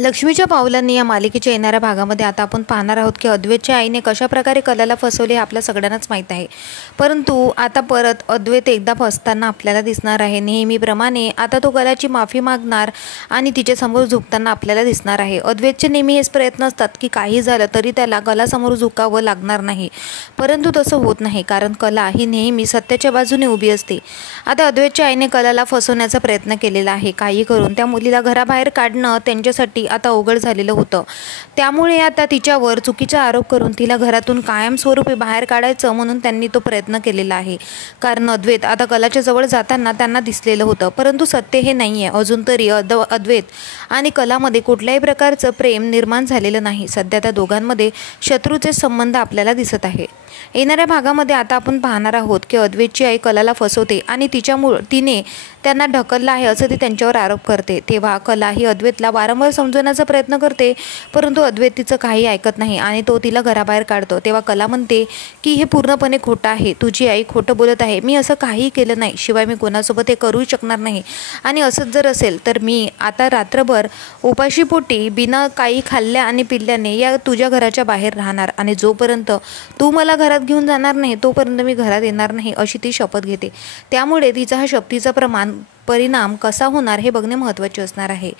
लक्ष्मीच्या पावलांनी या मालिकेच्या येणाऱ्या भागामध्ये आता आपण पाहणार आहोत की अद्वैतच्या आईने कशाप्रकारे कलाला फसवले हे आपल्या सगळ्यांनाच माहीत आहे। परंतु आता परत अद्वैत एकदा फसताना आपल्याला दिसणार आहे। नेहमीप्रमाणे आता तो कलाची माफी मागणार आणि तिच्यासमोर झुकताना आपल्याला दिसणार आहे। अद्वैतचे नेहमी हेच प्रयत्न असतात की काही झालं तरी त्याला कलासमोर झुकावं लागणार नाही, परंतु तसं होत नाही, कारण कला ही नेहमी सत्याच्या बाजूने उभी असते। आता अद्वैतच्या आईने कलाला फसवण्याचा प्रयत्न केलेला आहे। काही करून त्या मुलीला घराबाहेर काढणं त्यांच्यासाठी आता अवघड झालेलं होतं। त्यामुळे आता तिच्यावर चुकीचा आरोप करून तिला घरातून कायमस्वरूपी बाहेर काढायचं म्हणून त्यांनी तो प्रयत्न केलेला आहे। कारण अद्वैत आता कलाच्या जवळ जाताना त्यांना दिसलेलं होतं, परंतु सत्य हे नाही आहे। अजून तरी अद्वैत आणि कलामध्ये कुठल्याही प्रकारचं प्रेम निर्माण झालेलं नाही। सध्या त्या दोघांमध्ये शत्रूचे संबंध आपल्याला दिसत आहे। येणाऱ्या भागामध्ये आता आपण पाहणार आहोत की अद्वैतची आई कलाला फसवते आणि तिने त्यांना ढकललं आहे असं ती त्यांच्यावर आरोप करते। तेव्हा कला ही अद्वैतला वारंवार समजवण्याचा प्रयत्न करते, परंतु अद्वैत तिचं काही ऐकत नाही आणि तो तिला घराबाहेर काढतो। तेव्हा कला म्हणते की हे पूर्णपणे खोटं आहे, तुझी आई खोटं बोलत आहे, मी असं काहीही केलं नाही, शिवाय मी कोणासोबत हे करू शकणार नाही। आणि असंच जर असेल तर मी आता रात्रभर उपाशीपोटी बिना काही खाल्ल्या आणि पिल्ल्याने या तुझ्या घराच्या बाहेर राहणार आणि जोपर्यंत तू मला घरात घेऊन जाणार नाही तोपर्यंत मी घरात येणार नाही, अशी ती शपथ घेते। त्यामुळे तिचा हा शपथीचा परिणाम कसा होणार हे बघणे महत्त्वाचे असणार आहे।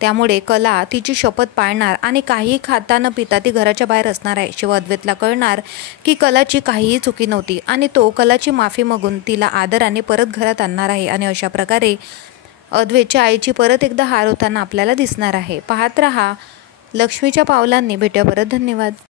त्यामुळे कला तिची शपथ पाळणार आणि काही खाता न पिता ती घराच्या बाहेर असणार आहे। शिवाय अद्वैतला कळणार की कलाची काहीही चुकी नव्हती आणि तो कलाची माफी मागून तिला आदराने परत घरात आणणार आहे आणि अशा प्रकारे अद्वैतच्या आईची परत एकदा हार होताना आपल्याला दिसणार आहे। पाहत रहा लक्ष्मीच्या पावलांनी। भेटूया परत। धन्यवाद।